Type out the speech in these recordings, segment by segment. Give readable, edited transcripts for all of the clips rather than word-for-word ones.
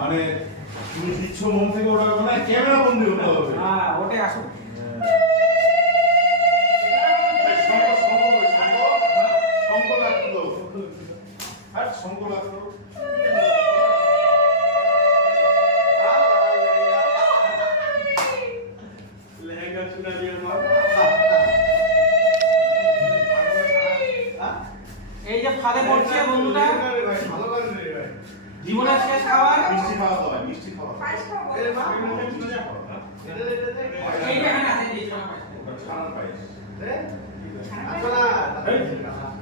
মানে তুমি দিচ্ছ মন থেকে ওটা মানে ক্যামেরা বন্ধ হতে হবে। হ্যাঁ ওটাই আসুন। এই যে ফাঁদে পড়ছে বন্ধুটা, জীবনের শেষ খাবার মিষ্টি খাওয়া দাও, মিষ্টি খাওয়া দাও। এই যে এখানে আছে এই যে ছানার পায়েস।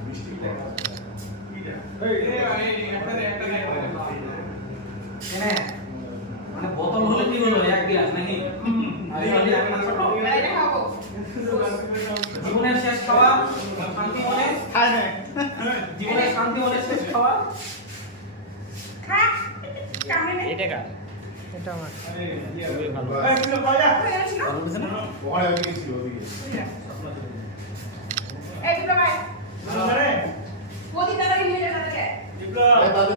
মিষ্টি খাওয়া দাও। এনে মানে বোতল হলে কি হলো এক গ্লাস নাকি জীবনের শেষ খাওয়া শান্তি বলে জীবনের শান্তি বলে শেষ খাওয়া এটা কার এটা আমার ওখানে ওদিকে ছিল, ওদিকে। এই দুটো ভাই ওদিকে দাঁড়িয়ে নিয়ে যা তাদেরকে